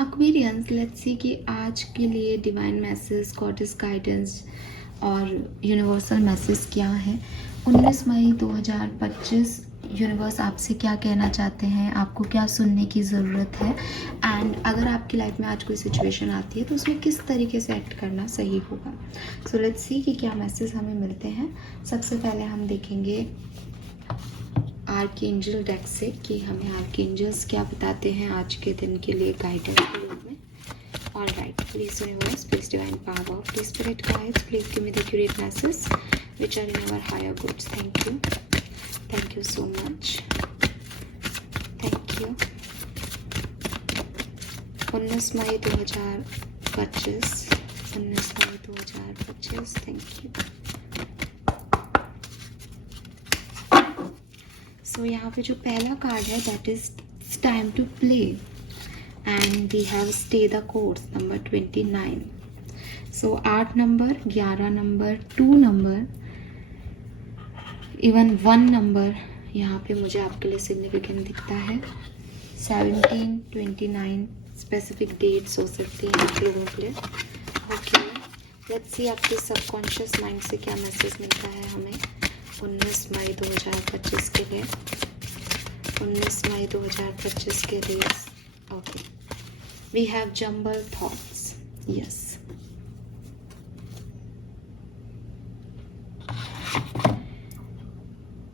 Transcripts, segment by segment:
Aquarians, let's see कि आज के लिए डिवाइन मैसेज, गॉडेस गाइडेंस और यूनिवर्सल मैसेज क्या है। 19 मई 2025 यूनिवर्स आपसे क्या कहना चाहते हैं, आपको क्या सुनने की ज़रूरत है, एंड अगर आपकी लाइफ में आज कोई सिचुएशन आती है तो उसमें किस तरीके से एक्ट करना सही होगा। सो लेट्स सी कि क्या मैसेज हमें मिलते हैं। सबसे पहले हम देखेंगे आर्कएंजल डेक से कि हमें आर्कएंजल्स क्या बताते हैं आज के दिन के लिए गाइडेंस के रूप में। All right, please universe, please divine power, please spirit guides, please give me the accurate messages which are in our higher goods. Thank you so much. Thank you. 19 May 2025, 19 May 2025. Thank you. So यहाँ पे जो पहला card है that is it's time to play. And we have stay the course number 29. So 8 number, 11 number, 2 number, even 1 number यहाँ पे मुझे आपके लिए सिग्निफिकेंट दिखता है। 17, 29 स्पेसिफिक डेट्स हो सकती हैं आप लोगों के लिए। ओके, लेट्स सी आपके सबकॉन्शियस माइंड से क्या मैसेज मिलता है हमें 19 मई 2025 के लिए। 19 मई 2025 के लिए okay, we have jumbled thoughts. Yes.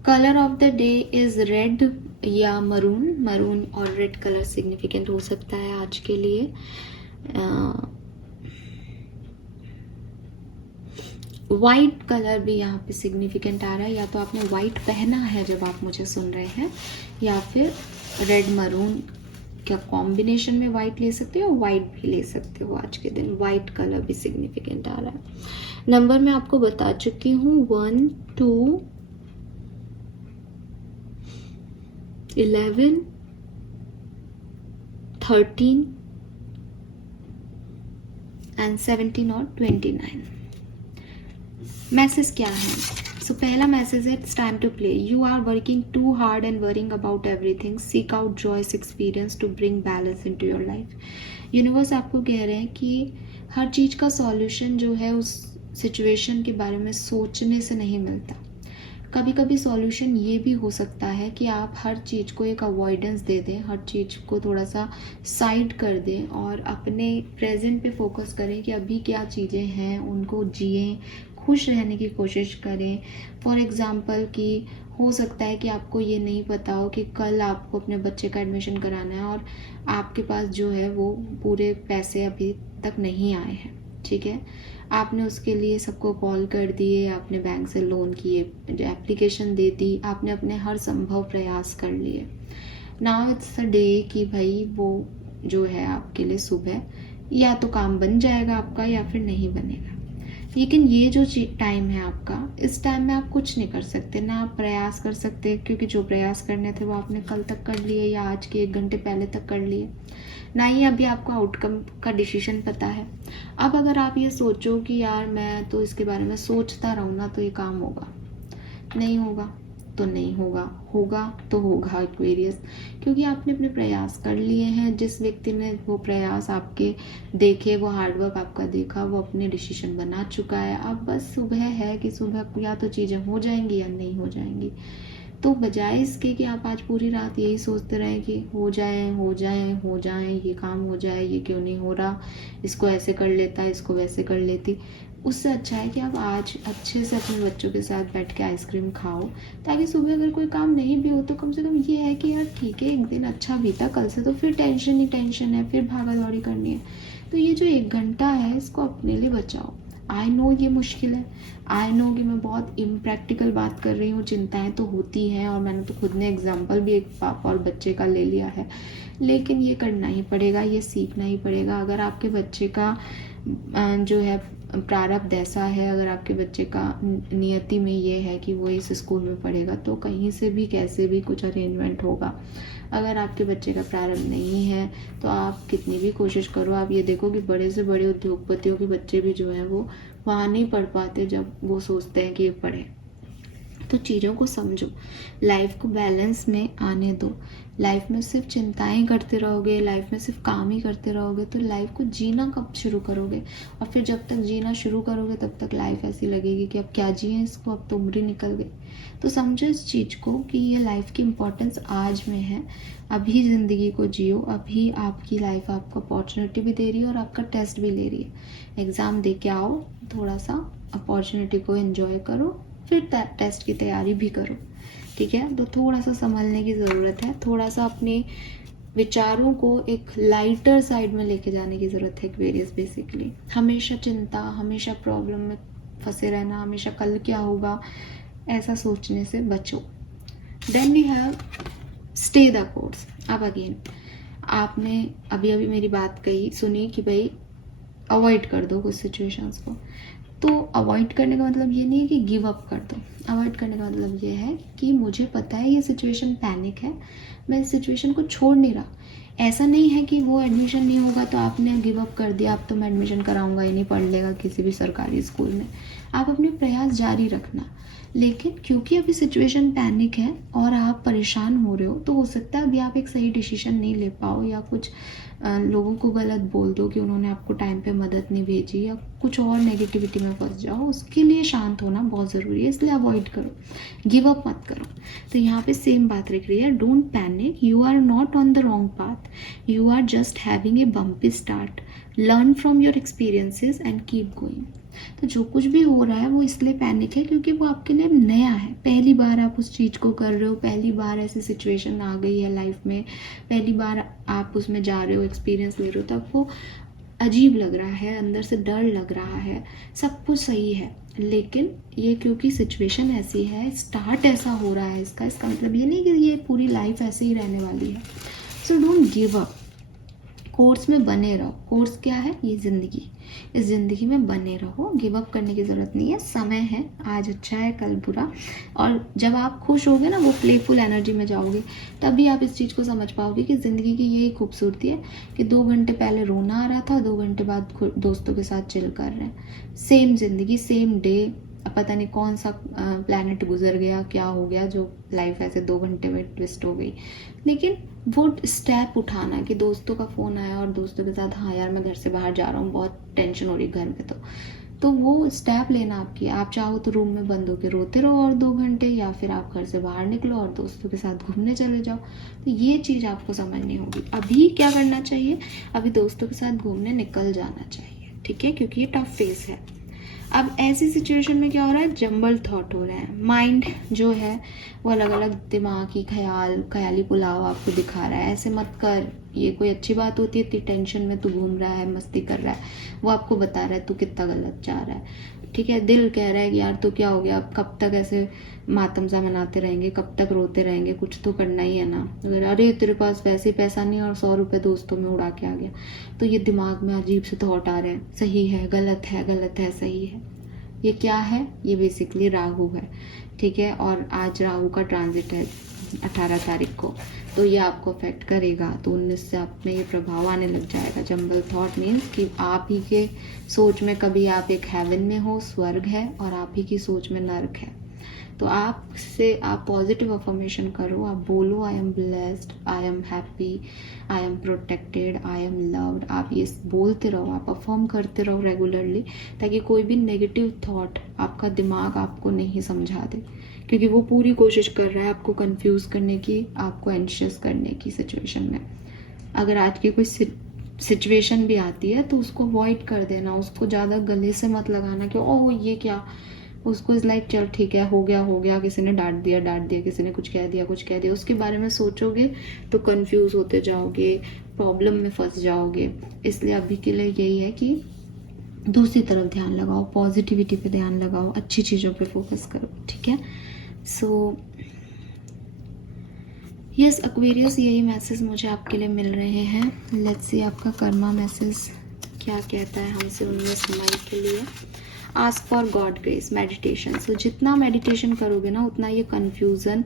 Color of the day is red या maroon. Maroon और red color significant हो सकता है आज के लिए। वाइट कलर भी यहाँ पे सिग्निफिकेंट आ रहा है, या तो आपने वाइट पहना है जब आप मुझे सुन रहे हैं, या फिर रेड मरून क्या कॉम्बिनेशन में वाइट ले सकते हो, वाइट भी ले सकते हो। आज के दिन वाइट कलर भी सिग्निफिकेंट आ रहा है। नंबर मैं आपको बता चुकी हूँ 1, 2, 11, 13 एंड 17 और 29। मैसेज क्या है? सो पहला मैसेज है it's time to play. You are working too hard and worrying about everything. Seek out joyous experience to bring balance into your life. Universe आपको कह रहे हैं कि हर चीज़ का सॉल्यूशन जो है उस सिचुएशन के बारे में सोचने से नहीं मिलता। कभी कभी सॉल्यूशन ये भी हो सकता है कि आप हर चीज़ को एक अवॉइडेंस दे दें, हर चीज़ को थोड़ा सा साइड कर दें और अपने प्रेजेंट पे फोकस करें कि अभी क्या चीज़ें हैं उनको जिएं, खुश रहने की कोशिश करें। फॉर एग्ज़ाम्पल कि हो सकता है कि आपको ये नहीं पता हो कि कल आपको अपने बच्चे का एडमिशन कराना है और आपके पास जो है वो पूरे पैसे अभी तक नहीं आए हैं। ठीक है, आपने उसके लिए सबको कॉल कर दिए, आपने बैंक से लोन किए, एप्लीकेशन दे दी, आपने अपने हर संभव प्रयास कर लिए। नाउ इट्स अ डे कि भाई वो जो है आपके लिए सुबह या तो काम बन जाएगा आपका या फिर नहीं बनेगा। लेकिन ये जो टाइम है आपका, इस टाइम में आप कुछ नहीं कर सकते, ना आप प्रयास कर सकते, क्योंकि जो प्रयास करने थे वो आपने कल तक कर लिए या आज के 1 घंटे पहले तक कर लिए। ना ही अभी आपको आउटकम का डिसीजन पता है। अब अगर आप ये सोचो कि यार मैं तो इसके बारे में सोचता रहूँ ना तो ये काम होगा, नहीं होगा तो नहीं होगा, होगा तो होगा एक्वेरियस, क्योंकि आपने अपने प्रयास कर लिए हैं। जिस व्यक्ति ने वो प्रयास आपके देखे, वो हार्डवर्क आपका देखा, वो अपने डिसीजन बना चुका है। अब बस सुबह है कि सुबह या तो चीज़ें हो जाएंगी या नहीं हो जाएंगी। तो बजाय इसके कि आप आज पूरी रात यही सोचते रहें कि हो जाए हो जाए हो जाए, ये काम हो जाए, ये क्यों नहीं हो रहा, इसको ऐसे कर लेता, इसको वैसे कर लेती, उससे अच्छा है कि आप आज अच्छे से अपने बच्चों के साथ बैठ के आइसक्रीम खाओ, ताकि सुबह अगर कोई काम नहीं भी हो तो कम से कम ये है कि यार ठीक है, एक दिन अच्छा बीता, कल से तो फिर टेंशन ही टेंशन है, फिर भागा दौड़ी करनी है। तो ये जो 1 घंटा है इसको अपने लिए बचाओ। आई नो ये मुश्किल है, आई नो कि मैं बहुत इम्प्रैक्टिकल बात कर रही हूँ, चिंताएं तो होती हैं और मैंने तो खुद ने एग्जाम्पल भी एक पापा और बच्चे का ले लिया है, लेकिन ये करना ही पड़ेगा, ये सीखना ही पड़ेगा। अगर आपके बच्चे का जो है प्रारब्ध ऐसा है, अगर आपके बच्चे का नियति में ये है कि वो इस स्कूल में पढ़ेगा, तो कहीं से भी कैसे भी कुछ अरेंजमेंट होगा। अगर आपके बच्चे का प्रारंभ नहीं है तो आप कितनी भी कोशिश करो, आप ये देखो कि बड़े से बड़े उद्योगपतियों के बच्चे भी जो हैं वो वहाँ नहीं पढ़ पाते जब वो सोचते हैं कि ये पढ़े। तो चीज़ों को समझो, लाइफ को बैलेंस में आने दो। लाइफ में सिर्फ चिंताएं करते रहोगे, लाइफ में सिर्फ काम ही करते रहोगे, तो लाइफ को जीना कब शुरू करोगे? और फिर जब तक जीना शुरू करोगे तब तक लाइफ ऐसी लगेगी कि अब क्या जिए इसको, अब तो उम्र ही निकल गई। तो समझो इस चीज़ को कि ये लाइफ की इम्पोर्टेंस आज में है। अभी ज़िंदगी को जियो, अभी आपकी लाइफ आपको अपॉर्चुनिटी भी दे रही है और आपका टेस्ट भी ले रही है। एग्ज़ाम दे के आओ, थोड़ा सा अपॉर्चुनिटी को एंजॉय करो, फिर टेस्ट की तैयारी भी करो, ठीक है? तो थोड़ा सा संभलने की ज़रूरत है, थोड़ा सा अपने विचारों को एक लाइटर साइड में लेके जाने की ज़रूरत है। एक्वेरियस बेसिकली हमेशा चिंता, हमेशा प्रॉब्लम में फंसे रहना, हमेशा कल क्या होगा ऐसा सोचने से बचो। Then we have stay the course. अब अगेन आपने अभी अभी मेरी बात कही सुनी कि भाई अवॉइड कर दो कुछ सिचुएशंस को। तो अवॉइड करने का मतलब ये नहीं है कि गिव अप कर दो। अवॉइड करने का मतलब ये है कि मुझे पता है ये सिचुएशन पैनिक है, मैं इस सिचुएशन को छोड़ नहीं रहा। ऐसा नहीं है कि वो एडमिशन नहीं होगा तो आपने गिव अप कर दिया, अब तो मैं एडमिशन कराऊंगा ही नहीं, पढ़ लेगा किसी भी सरकारी स्कूल में। आप अपने प्रयास जारी रखना, लेकिन क्योंकि अभी सिचुएशन पैनिक है और आप परेशान हो रहे हो, तो हो सकता है अभी आप एक सही डिसीजन नहीं ले पाओ, या कुछ लोगों को गलत बोल दो कि उन्होंने आपको टाइम पे मदद नहीं भेजी, या कुछ और नेगेटिविटी में फंस जाओ। उसके लिए शांत होना बहुत ज़रूरी है, इसलिए अवॉइड करो, गिव अप मत करो। तो यहाँ पे सेम बात लिख रही है, don't panic, you are not on the wrong path, you are just having a bumpy start, learn from your experiences and keep going. तो जो कुछ भी हो रहा है वो इसलिए पैनिक है क्योंकि वो आपके लिए नया है, पहली बार आप उस चीज़ को कर रहे हो, पहली बार ऐसी सिचुएशन आ गई है लाइफ में, पहली बार आप उसमें जा रहे हो, एक्सपीरियंस ले रहे हो, तो आपको अजीब लग रहा है, अंदर से डर लग रहा है, सब कुछ सही है। लेकिन ये क्योंकि सिचुएशन ऐसी है, स्टार्ट ऐसा हो रहा है इसका मतलब ये नहीं कि ये पूरी लाइफ ऐसे ही रहने वाली है। So don't give up, course में बने रहो। कोर्स क्या है? ये ज़िंदगी, इस ज़िंदगी में बने रहो, गिव अप करने की ज़रूरत नहीं है। समय है, आज अच्छा है कल बुरा, और जब आप खुश होगे ना, वो प्लेफुल एनर्जी में जाओगे, तभी आप इस चीज़ को समझ पाओगे कि ज़िंदगी की यही खूबसूरती है कि 2 घंटे पहले रोना आ रहा था, 2 घंटे बाद दोस्तों के साथ चिल कर रहे हैं। सेम ज़िंदगी, सेम डे, अब पता नहीं कौन सा प्लैनेट गुजर गया, क्या हो गया जो लाइफ ऐसे 2 घंटे में ट्विस्ट हो गई। लेकिन वो स्टेप उठाना कि दोस्तों का फ़ोन आया और दोस्तों के साथ, हाँ यार मैं घर से बाहर जा रहा हूँ, बहुत टेंशन हो रही है घर में, तो वो स्टेप लेना आपकी। आप चाहो तो रूम में बंद होकर रोते रहो और 2 घंटे, या फिर आप घर से बाहर निकलो और दोस्तों के साथ घूमने चले जाओ। तो ये चीज़ आपको समझनी होगी। अभी क्या करना चाहिए? अभी दोस्तों के साथ घूमने निकल जाना चाहिए, ठीक है, क्योंकि ये टफ फेस है। अब ऐसी सिचुएशन में क्या हो रहा है? जंबल थॉट हो रहे हैं, माइंड जो है वो अलग अलग दिमागी ख्याली पुलाव आपको दिखा रहा है, ऐसे मत कर, ये कोई अच्छी बात होती है? इतनी टेंशन में तू घूम रहा है, मस्ती कर रहा है, वो आपको बता रहा है तू कितना गलत जा रहा है, ठीक है। दिल कह रहा है कि यार तो क्या हो गया, अब कब तक ऐसे मातम सा मनाते रहेंगे, कब तक रोते रहेंगे, कुछ तो करना ही है ना। अगर अरे तेरे पास वैसे ही पैसा नहीं और 100 रुपये दोस्तों में उड़ा के आ गया, तो ये दिमाग में अजीब से थॉट आ रहे हैं, सही है, गलत है, गलत है, सही है। ये क्या है? ये बेसिकली राहु है, ठीक है। और आज राहु का ट्रांजिट है 18 तारीख को, तो ये आपको अफेक्ट करेगा। तो 19 से आप में ये प्रभाव आने लग जाएगा। जंबल थॉट मीन्स कि आप ही के सोच में कभी आप एक हेवन में हो, स्वर्ग है, और आप ही की सोच में नर्क है। तो आप पॉजिटिव अफर्मेशन करो, आप बोलो I am blessed, I am happy, I am protected, I am loved. आप ये बोलते रहो, आप अफर्म करते रहो रेगुलरली, ताकि कोई भी नेगेटिव थॉट आपका दिमाग आपको नहीं समझा दे, क्योंकि वो पूरी कोशिश कर रहा है आपको कंफ्यूज करने की, आपको एंशियस करने की सिचुएशन में। अगर आज की कोई सिचुएशन भी आती है तो उसको अवॉइड कर देना, उसको ज़्यादा गले से मत लगाना कि ओह ये क्या, उसको इस लाइक चल ठीक है, हो गया, किसी ने डांट दिया, किसी ने कुछ कह दिया, उसके बारे में सोचोगे तो कंफ्यूज होते जाओगे, प्रॉब्लम में फंस जाओगे। इसलिए अभी के लिए यही है कि दूसरी तरफ ध्यान लगाओ, पॉजिटिविटी पे ध्यान लगाओ, अच्छी चीज़ों पे फोकस करो, ठीक है। सो यस एक्वेरियस, यही मैसेज मुझे आपके लिए मिल रहे हैं। लेट्स सी आपका कर्मा मैसेज क्या कहता है हमसे 19 मई के लिए। Ask for God grace, meditation. So जितना मेडिटेशन करोगे ना, उतना ये कन्फ्यूज़न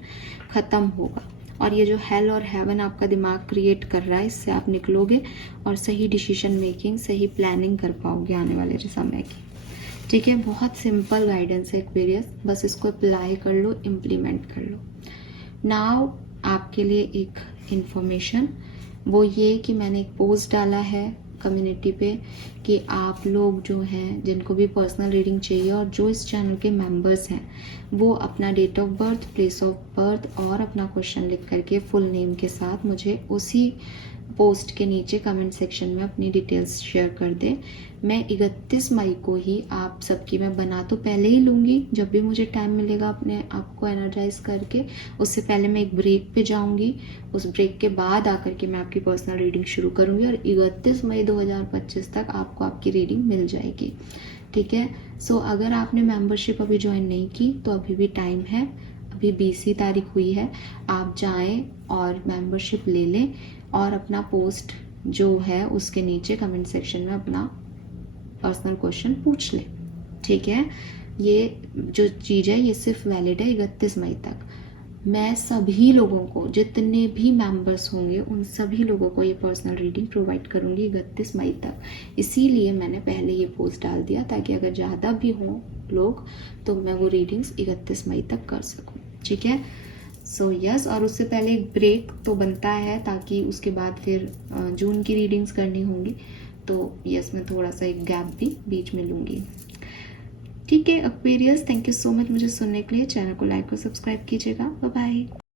ख़त्म होगा, और ये जो हेल और हेवन आपका दिमाग क्रिएट कर रहा है, इससे आप निकलोगे और सही डिसीजन मेकिंग, सही प्लानिंग कर पाओगे आने वाले समय की। ठीक है, बहुत सिंपल गाइडेंस है एक्वेरियस, बस इसको अप्लाई कर लो, इम्प्लीमेंट कर लो। नाउ आपके लिए एक इन्फॉर्मेशन, वो ये कि मैंने एक पोस्ट डाला है कम्युनिटी पे कि आप लोग जो हैं जिनको भी पर्सनल रीडिंग चाहिए और जो इस चैनल के मेंबर्स हैं वो अपना date of birth, place of birth और अपना क्वेश्चन लिख करके फुल नेम के साथ मुझे उसी पोस्ट के नीचे कमेंट सेक्शन में अपनी डिटेल्स शेयर कर दें। मैं 31 मई को ही आप सबकी, मैं बना तो पहले ही लूँगी जब भी मुझे टाइम मिलेगा अपने आप को एनर्जाइज करके, उससे पहले मैं एक ब्रेक पे जाऊँगी, उस ब्रेक के बाद आकर के मैं आपकी पर्सनल रीडिंग शुरू करूँगी और 31 मई 2025 तक आपको आपकी रीडिंग मिल जाएगी। ठीक है, सो अगर आपने मेंबरशिप अभी ज्वाइन नहीं की तो अभी भी टाइम है, अभी 20 ही तारीख हुई है, आप जाएं और मेंबरशिप ले लें और अपना पोस्ट जो है उसके नीचे कमेंट सेक्शन में अपना पर्सनल क्वेश्चन पूछ लें। ठीक है, ये जो चीज़ है ये सिर्फ वैलिड है 31 मई तक। मैं सभी लोगों को, जितने भी मेंबर्स होंगे उन सभी लोगों को ये पर्सनल रीडिंग प्रोवाइड करूँगी 31 मई तक। इसीलिए मैंने पहले ये पोस्ट डाल दिया ताकि अगर ज़्यादा भी हों लोग तो मैं वो रीडिंग्स 31 मई तक कर सकूँ। ठीक है, सो यस, और उससे पहले एक ब्रेक तो बनता है ताकि उसके बाद फिर जून की रीडिंग्स करनी होंगी, तो यस मैं थोड़ा सा एक गैप भी बीच में लूँगी। ठीक है Aquarius, thank you so much मुझे सुनने के लिए। चैनल को लाइक और सब्सक्राइब कीजिएगा। Bye bye.